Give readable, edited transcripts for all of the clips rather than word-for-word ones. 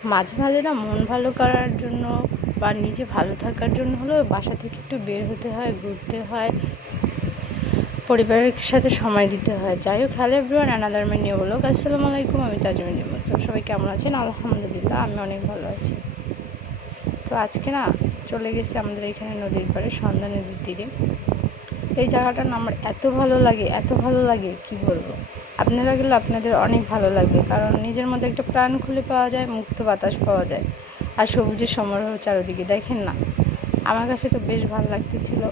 মাঝে মাঝে না মন ভালো করার জন্য বা নিজে ভালো থাকার জন্য হলেও বাসা থেকে একটু বের হতে হয়, ঘুরতে হয়, পরিবারের সাথে সময় দিতে হয়। যাই হোক, hello everyone, another my new blog. আসসালামু আলাইকুম, আমি তাজমিন নিমত। সবাই কেমন আছেন? আলহামদুলিল্লাহ, আমি অনেক ভালো আছি। তো আজকে না চলে গেছি আমাদের এখানে নদীর পাড়ে, সন্ধ্যা নদীর তীরে। এই জায়গাটার না আমার এত ভালো লাগে, এত ভালো লাগে কি বলবো। আপনারা গেলে আপনাদের অনেক ভালো লাগবে, কারণ নিজের মধ্যে একটা প্রাণ খুলে পাওয়া যায়, মুক্ত বাতাস পাওয়া যায়, আর সবুজের সমারোহ চারিদিকে। দেখেন না, আমার কাছে তো বেশ ভালো লাগতেছিল।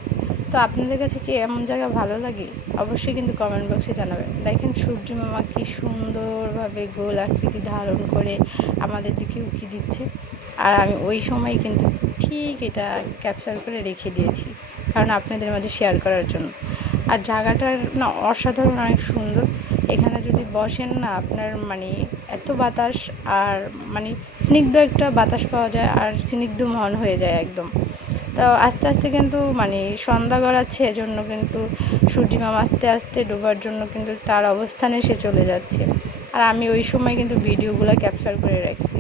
তো আপনাদের কাছে কি এমন জায়গা ভালো লাগে? অবশ্যই কিন্তু কমেন্ট বক্সে জানাবেন। দেখেন সূর্য মামা কি সুন্দরভাবে গোল আকৃতি ধারণ করে আমাদের দিকে উঁকি দিচ্ছে, আর আমি ওই সময় কিন্তু ঠিক এটা ক্যাপচার করে রেখে দিয়েছি, কারণ আপনাদের মাঝে শেয়ার করার জন্য। আর জায়গাটার না অসাধারণ, অনেক সুন্দর। এখানে যদি বসেন না, আপনার মানে এত বাতাস, আর মানে স্নিগ্ধ একটা বাতাস পাওয়া যায়, আর স্নিগ্ধ মন হয়ে যায় একদম। তো আস্তে আস্তে কিন্তু মানে সন্ধ্যা গড়াচ্ছে, এজন্য কিন্তু সূর্যিমামা আস্তে আস্তে ডোবার জন্য কিন্তু তার অবস্থানে সে চলে যাচ্ছে। আর আমি ওই সময় কিন্তু ভিডিওগুলো ক্যাপচার করে রাখছি।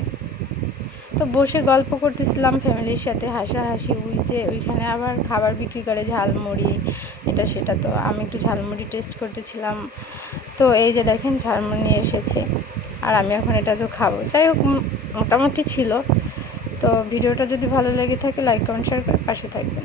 তো বসে গল্প করতেছিলাম ফ্যামিলির সাথে, হাসাহাসি। ওই যে ওইখানে আবার খাবার বিক্রি করে, ঝালমুড়ি, এটা সেটা। তো আমি একটু ঝালমুড়ি টেস্ট করতেছিলাম। তো এই যে দেখেন ঝালমুড়ি নিয়ে এসেছে, আর আমি এখন এটা তো খাবো। যাই হোক, মোটামুটি ছিল। তো ভিডিওটা যদি ভালো লেগে থাকে, লাইক কমেন্ট শেয়ার করে পাশে থাকবেন।